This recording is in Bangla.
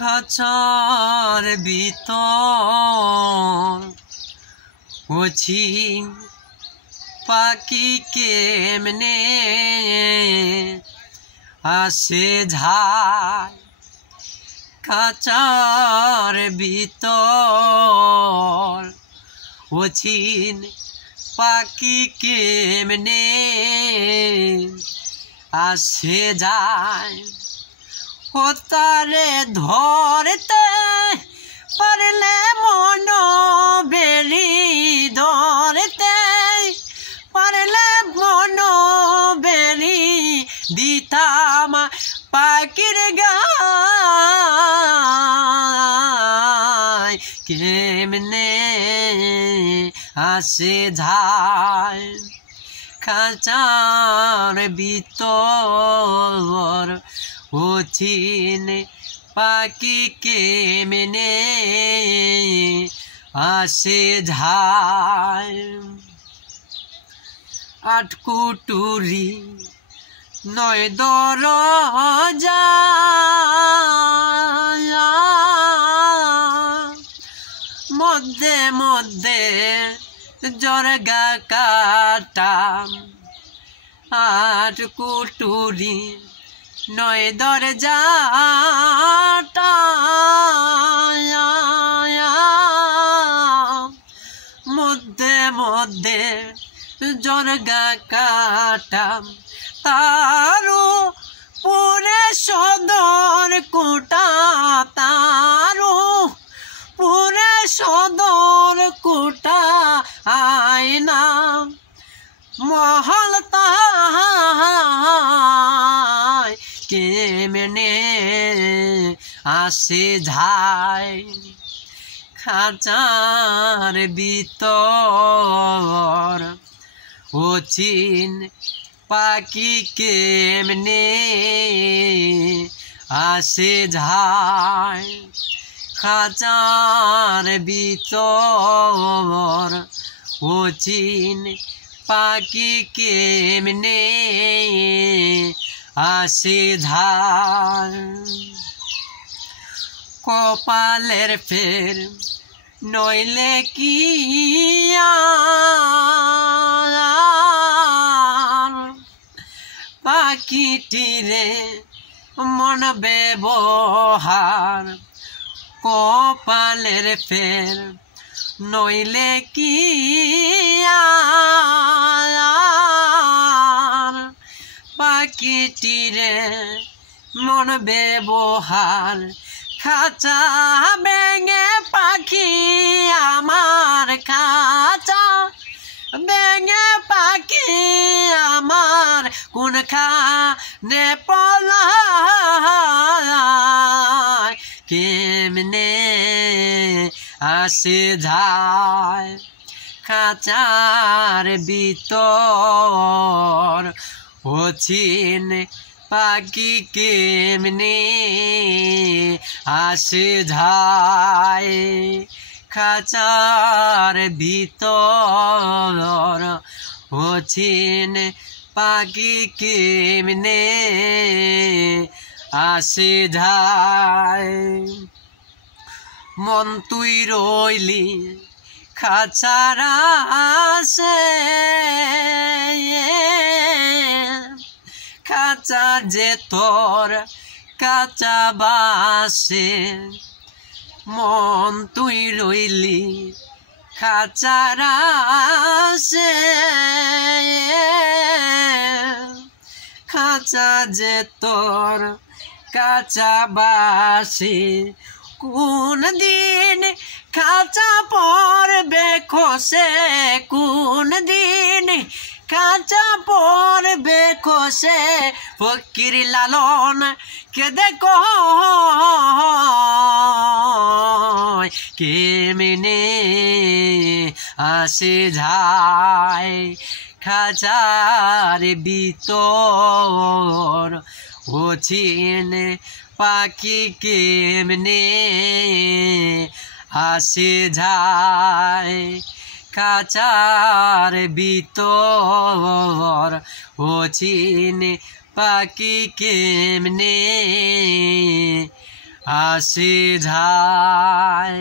খাঁচার ভিতর ওছি পাখি কেমনে আসে ঝায় খাঁচার ভিতর ওছিন পাখি কেমনে আসে যায় ও তারে ধরতে পারলে মন বেরি ধরতে পারলে মন বেরি দিতাম পাখির গায় কেমনে আসে যায় খাঁচার ভিতর ওছিন পাখি কেমনে আসে যায় আটকুটুরি নয় দরজা মধ্যে মধ্যে জরগা কাটাম আটকুটুরি নয় দরজাটা মধ্যে মধ্যে জরগা কাটাম তারও পুরে সদর কোটা তারও পুরে সদর কোটা আয়না মহল তাই কেমনে আসে যায় খাঁচার ভিতর ওছিন পাখি কেমনে আসে যায় খাঁচার ভিতর ওছিন পাখি কেমনে আসে যায় কপালের ফের নইলে কি পাখিটিরে মন ব্যবহার কপালের ফের নইলে কি পাখিটিরে মন ব্যবহার খাঁচা বেঙে পাখি আমার খাঁচা বেঙে পাখি আমার কোন খানে পলায় কেমনে আসে যায় খাঁচার ভিতর ওছিন পাখি কেমনে আসে যায় খাঁচার ভিতর ওছিন পাখি কেমনে আসে যায় মন তুই রইলি খাঁচার আসে খাঁচা যে তোর কাঁচা বাসে মন তুই রইলি খাঁচার আসে খাঁচা যে তোর কাঁচা বাসে কোন দিন খাঁচা পড়বে খসে কোন দিন খাঁচা পড়বে খসে ফকির লালন কে দেখো কেমনে আসে যায় খাঁচার ভিতর ওছিন পাখি কেমনে আসে যায় খাঁচার ভিতর ওছিন পাখি কেমনে আসে যায়।